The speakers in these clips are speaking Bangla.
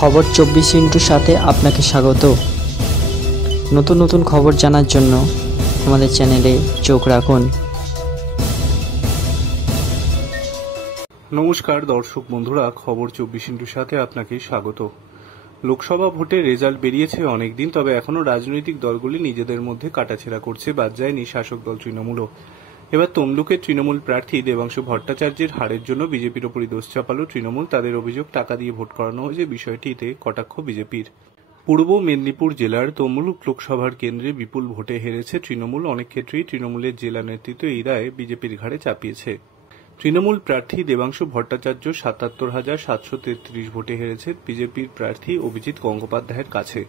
খবর 24 সাথে আপনাকে স্বাগত। নতুন নতুন খবর জানার জন্য আমাদের চ্যানেলে চোখ রাখুন। নমস্কার দর্শক বন্ধুরা, খবর 24 সাথে আপনাকে স্বাগত। লোকসভা ভোটের রেজাল্ট বেরিয়েছে অনেকদিন, তবে এখনো রাজনৈতিক দলগুলি নিজেদের মধ্যে কাটাছেঁড়া করছে, বাদ যায়নি শাসক দল তৃণমূলও। এবার তমলুকের তৃণমূল প্রার্থী দেবাংশু ভট্টাচার্যের হারের জন্য বিজেপির ওপরই দোষ চাপালো তৃণমূল। তাদের অভিযোগ, টাকা দিয়ে ভোট করানো হয়েছে, বিষয়টিতে কটাক্ষ বিজেপির। পূর্ব মেদিনীপুর জেলার তমলুক লোকসভার কেন্দ্রে বিপুল ভোটে হেরেছে তৃণমূল। অনেক ক্ষেত্রেই তৃণমূলের জেলা নেতৃত্ব এই রায় বিজেপির ঘাড়ে চাপিয়েছে। তৃণমূল প্রার্থী দেবাংশু ভট্টাচার্য ৭৭,৭৩৩ ভোটে হেরেছে বিজেপির প্রার্থী অভিজিৎ গঙ্গোপাধ্যায়ের কাছে।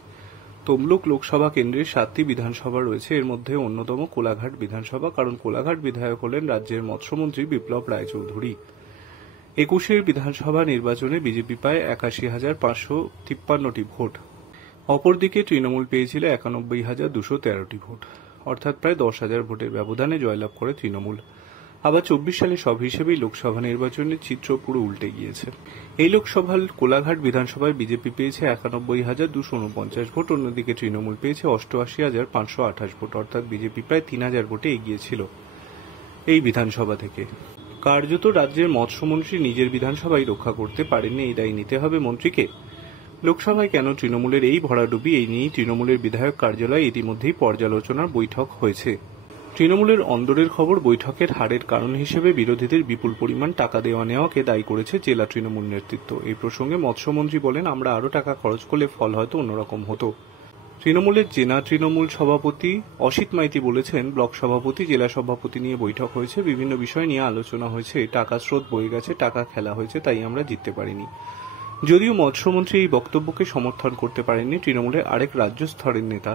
তমলুক লোকসভা কেন্দ্রের 7টি বিধানসভা রয়েছে, এর মধ্যে অন্যতম কোলাঘাট বিধানসভা, কারণ কোলাঘাট বিধায়ক হলেন রাজ্যের মৎস্যমন্ত্রী বিপ্লব রায়চৌধুরী। 21 বিধানসভা নির্বাচনে বিজেপি পায় 81,৫৫৩টি ভোট। অপরদিকে তৃণমূল পেয়েছিল 91,213টি ভোট, অর্থাৎ প্রায় 10,000 ভোটের ব্যবধানে জয়লাভ করে তৃণমূল। আবার 24 সালে সব হিসেবেই লোকসভা নির্বাচনের চিত্র পুরো উল্টে গিয়েছে। এই লোকসভার কোলাঘাট বিধানসভায় বিজেপি পেয়েছে 91,249 ভোট, অন্যদিকে তৃণমূল পেয়েছে 88,528 ভোট, অর্থাৎ বিজেপি প্রায় 3,000 ভোটে এগিয়ে ছিল এই বিধানসভা থেকে। কার্যত রাজ্যের মৎস্যমন্ত্রী নিজের বিধানসভায় রক্ষা করতে পারেননি, এই দায় নিতে হবে মন্ত্রীকে। লোকসভায় কেন তৃণমূলের এই ভরাডুবি, এই নিয়েই তৃণমূলের বিধায়ক কার্যালয়ে ইতিমধ্যেই পর্যালোচনার বৈঠক হয়েছে। তৃণমূলের অন্দরের খবর, বৈঠকের হারের কারণ হিসেবে বিরোধীদের বিপুল পরিমাণ টাকা দেওয়া নেওয়াকে দায়ী করেছে জেলা তৃণমূল নেতৃত্ব। এই প্রসঙ্গে মৎস্যমন্ত্রী বলেন, আমরা আরও টাকা খরচ করলে ফল হয়তো অন্যরকম হতো। তৃণমূলের জেলা তৃণমূল সভাপতি অসিত মাইতি বলেছেন, ব্লক সভাপতি, জেলা সভাপতি নিয়ে বৈঠক হয়েছে, বিভিন্ন বিষয় নিয়ে আলোচনা হয়েছে, টাকা স্রোত বয়ে গেছে, টাকা খেলা হয়েছে, তাই আমরা জিততে পারিনি। যদিও মৎস্যমন্ত্রী এই বক্তব্যকে সমর্থন করতে পারেননি তৃণমূলের আরেক রাজ্য স্তরের নেতা।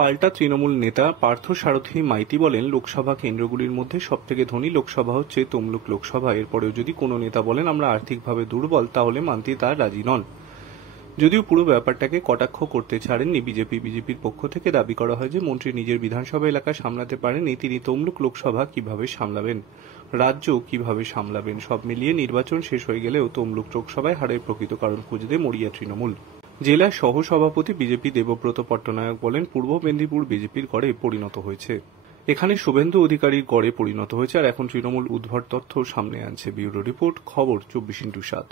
পাল্টা তৃণমূল নেতা পার্থ সারথী মাইতি বলেন, লোকসভা কেন্দ্রগুলির মধ্যে সবথেকে ধনী লোকসভা হচ্ছে তমলুক লোকসভা। এরপরেও যদি কোনো নেতা বলেন আমরা আর্থিকভাবে দুর্বল, তাহলে মানতে তার রাজি নন। যদিও পুরো ব্যাপারটাকে কটাক্ষ করতে ছাড়েননি বিজেপির পক্ষ থেকে দাবি করা হয় যে মন্ত্রী নিজের বিধানসভা এলাকা সামলাতে পারেননি, তিনি তমলুক লোকসভা কিভাবে সামলাবেন, রাজ্য কিভাবে সামলাবেন। সব মিলিয়ে নির্বাচন শেষ হয়ে গেলেও তমলুক লোকসভায় হারের প্রকৃত কারণ খুঁজতে মরিয়া তৃণমূল। জেলা সহ সভাপতি বিজেপি দেবব্রত পট্টনায়ক বলেন, পূর্ব মেদিনীপুর বিজেপির গড়ে পরিণত হয়েছে, এখানে শুভেন্দু অধিকারীর গড়ে পরিণত হয়েছে, আর এখন তৃণমূল উদ্ভট তথ্য সামনে আনছে। ব্যুরো রিপোর্ট, খবর 24/7।